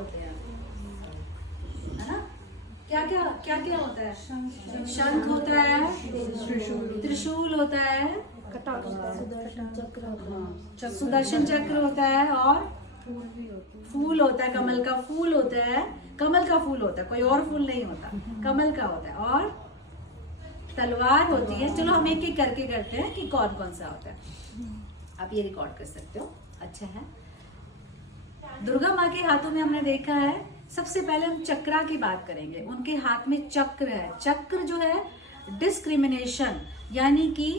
होते हैं, है ना? क्या क्या क्या क्या होता है? शंख होता है, त्रिशूल होता है, सुदर्शन चक्र होता है, और फूल होता है, कमल का फूल होता है। कमल का फूल होता है, कोई और फूल नहीं होता, कमल का होता है। और तलवार होती है। चलो हम एक एक करके करते हैं कि कौन कौन सा होता है। आप ये रिकॉर्ड कर सकते हो, अच्छा है। दुर्गा माँ के हाथों में हमने देखा है, सबसे पहले हम चक्रा की बात करेंगे। उनके हाथ में चक्र है। चक्र जो है डिस्क्रिमिनेशन, यानी कि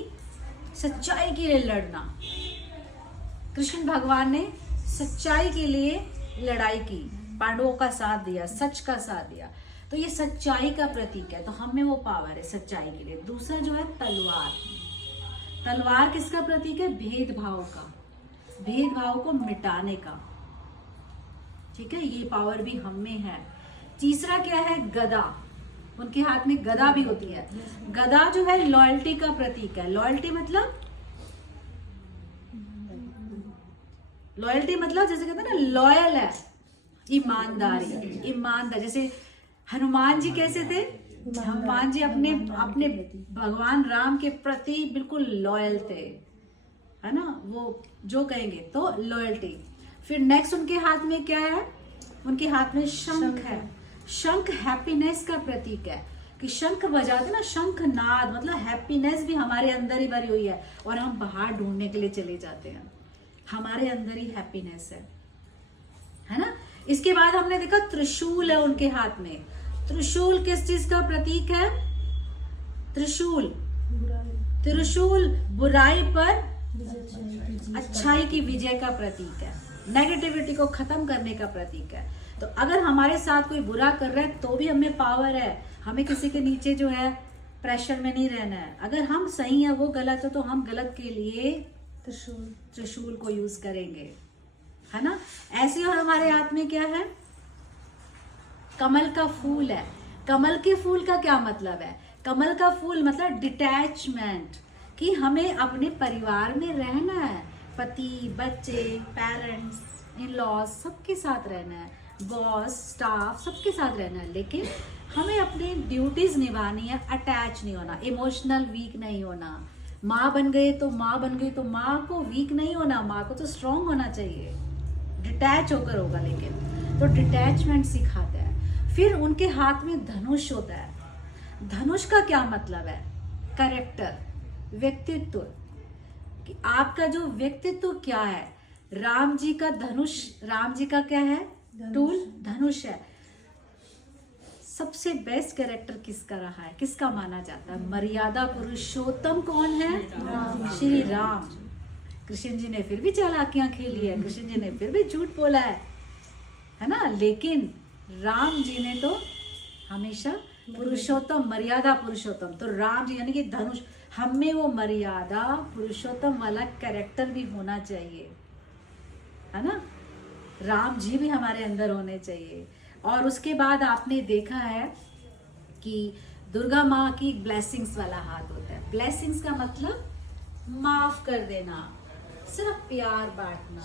सच्चाई के लिए लड़ना। कृष्ण भगवान ने सच्चाई के लिए लड़ाई की, पांडवों का साथ दिया, सच का साथ दिया, तो ये सच्चाई का प्रतीक है। तो हम में वो पावर है सच्चाई के लिए। दूसरा जो है तलवार। तलवार किसका प्रतीक है? भेदभाव का, भेदभाव को मिटाने का, ठीक है, ये पावर भी हम में है। तीसरा क्या है? गदा। उनके हाथ में गदा भी होती है। गदा जो है लॉयल्टी का प्रतीक है। लॉयल्टी मतलब, लॉयल्टी मतलब जैसे कहते हैं ना, लॉयल है, ईमानदारी, ईमानदार। जैसे हनुमान जी कैसे थे? हनुमान जी अपने अपने भगवान राम के प्रति बिल्कुल लॉयल थे, है ना? वो जो कहेंगे तो लॉयल्टी। फिर नेक्स्ट उनके हाथ में क्या है? उनके हाथ में शंख है। शंख हैप्पीनेस का प्रतीक है, कि शंख बजाते ना, शंख नाद मतलब हैप्पीनेस भी हमारे अंदर ही भरी हुई है, और हम बाहर ढूंढने के लिए चले जाते हैं। हमारे अंदर ही हैप्पीनेस है ना? इसके बाद हमने देखा त्रिशूल है उनके हाथ में। त्रिशूल किस चीज का प्रतीक है? त्रिशूल, त्रिशूल बुराई पर अच्छाई की विजय का प्रतीक है, नेगेटिविटी को खत्म करने का प्रतीक है। तो अगर हमारे साथ कोई बुरा कर रहा है तो भी हमें पावर है, हमें किसी के नीचे जो है प्रेशर में नहीं रहना है। अगर हम सही है वो गलत है तो हम गलत के लिए त्रिशूल को यूज करेंगे, है ना? ऐसे। और हमारे हाथ में क्या है? कमल का फूल है। कमल के फूल का क्या मतलब है? कमल का फूल मतलब डिटैचमेंट, कि हमें अपने परिवार में रहना है, पति, बच्चे, पेरेंट्स, इन लॉज सबके साथ रहना है, बॉस, स्टाफ सबके साथ रहना है, लेकिन हमें अपनी ड्यूटीज निभानी है, अटैच नहीं होना, इमोशनल वीक नहीं होना। माँ बन गए तो माँ बन गई, तो माँ को वीक नहीं होना, माँ को तो स्ट्रांग होना चाहिए, डिटैच होकर होगा। लेकिन तो डिटैचमेंट सिखाता है। फिर उनके हाथ में धनुष होता है। धनुष का क्या मतलब है? कैरेक्टर, व्यक्तित्व, कि आपका जो व्यक्तित्व क्या है। राम जी का धनुष, राम जी का क्या है? टूल धनुष है। सबसे बेस्ट कैरेक्टर किसका रहा है, किसका माना जाता है? मर्यादा पुरुषोत्तम कौन है? श्री राम। कृष्ण जी ने फिर भी चालाकियां खेली है, कृष्ण जी ने फिर भी झूठ बोला है ना? लेकिन राम जी ने तो हमेशा पुरुषोत्तम, मर्यादा पुरुषोत्तम। तो राम जी यानी कि धनुष, हम में वो मर्यादा पुरुषोत्तम वाला कैरेक्टर भी होना चाहिए, है ना? राम जी भी हमारे अंदर होने चाहिए। और उसके बाद आपने देखा है कि दुर्गा माँ की ब्लेसिंग्स वाला हाथ होता है। ब्लेसिंग्स का मतलब माफ कर देना, सिर्फ प्यार बांटना।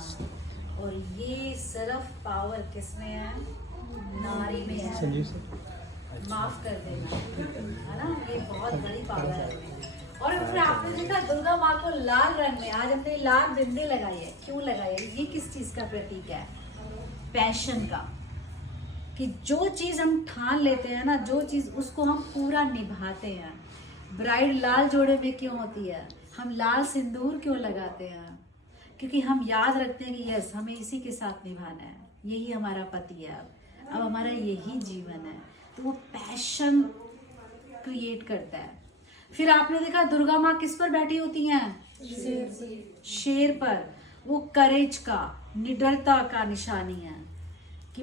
और ये सिर्फ पावर किसमें है? नारी में है, माफ कर देना, है ना? ये बहुत बड़ी पावर है। और फिर आपने देखा दुर्गा माँ को लाल रंग में, आज हमने लाल बिंदी लगाई है। क्यों लगाई है? ये किस चीज का प्रतीक है? पैशन का, कि जो चीज हम ठान लेते हैं ना, जो चीज उसको हम पूरा निभाते हैं। ब्राइड लाल जोड़े में क्यों होती है? हम लाल सिंदूर क्यों लगाते हैं? क्योंकि हम याद रखते हैं कि यस, हमें इसी के साथ निभाना है, यही हमारा पति है, अब हमारा यही जीवन है। तो वो पैशन क्रिएट करता है। फिर आपने देखा दुर्गा माँ किस पर बैठी होती हैं? शेर पर। वो करेज का, निडरता का निशानी है।